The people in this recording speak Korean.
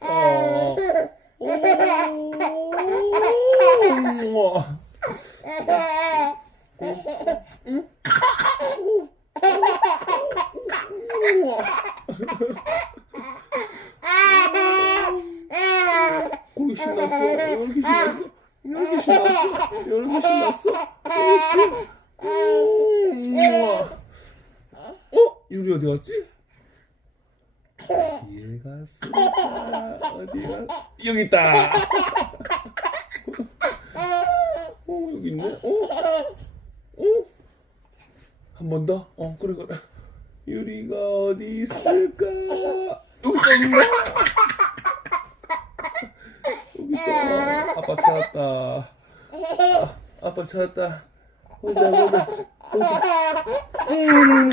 어. 음. 어? 유리 어디 갔지? 얘가 갔을까? 어디가? 여기 있다. 어 여기 있네. 어? 어? 한 번 더? 어 그래 그래. 유리가 어디 있을까? 여기 있다. 여기 있다. 아빠 찾았다. 아, 아빠 찾았다. 보자 보자 보자. 음.